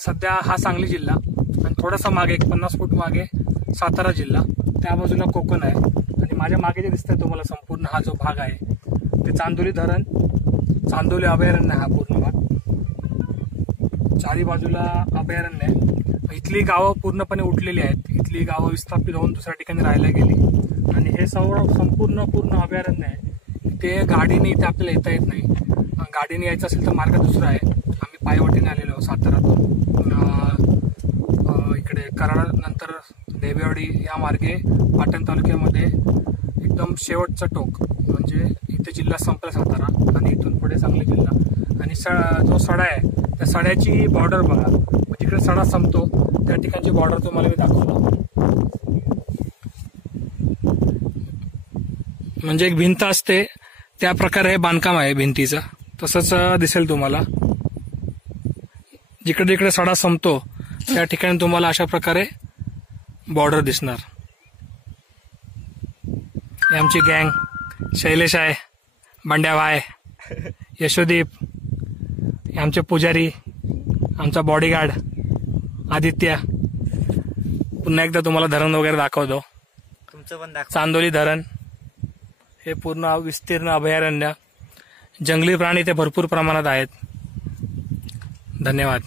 सध्या हा सांगली जिल्हा आणि थोडासा मागे एक 50 फूट मागे सातारा जिल्हा, त्या बाजूला कोकण आहे आणि माझ्या मागे जे दिसतंय तुम्हाला संपूर्ण हा जो भाग आहे ते चांदोली धरण, चांदोली अभयारण्य हा पूर्ण भाग, चारी बाजूला अभयारण्य आहे। इथली गावं पूर्णपणे उठलेली आहेत, इथली गावं विस्थापित होऊन दुसऱ्या ठिकाणी राहायला गेली आणि हे संपूर्ण अभयारण्य आहे। ते गाडीने इथे आपल्याला येता येत नाही, गाडीने यायचं असेल तर मार्ग दुसरा आहे। आम्ही पायवाटेने आलेलो आहोत सातारातून, इकडे कराड नंतर देवेवाडी या मार्गे पाटण तालुक्यामध्ये एकदम शेवटचं टोक म्हणजे इथे जिल्हा संपला सातारा आणि इथून पुढे सांगली जिल्हा आणि जो सडा आहे त्या सड्याची बॉर्डर बघा, जिकडे सडा संपतो त्या ठिकाणची बॉर्डर तुम्हाला मी दाखवतो। म्हणजे एक भिंत असते त्या प्रकारे हे बांधकाम आहे भिंतीचं, तसंच दिसेल तुम्हाला। जिकडे जिकडे सडा संपतो त्या ठिकाणी तुम्हाला अशा प्रकारे बॉर्डर दिसणार। ही आमची गँग, शैलेश आहे, बंड्या भाई, यशोदीप, हे आमचे पुजारी, आमचा बॉडीगार्ड आदित्य। पुन्हा एकदा तुम्हाला धरण वगैरे दाखवतो, तुमचं पण दाखव। चांदोली धरण हे पूर्ण विस्तीर्ण अभयारण्य, जंगली प्राणी ते भरपूर प्रमाणात आहेत। धन्यवाद।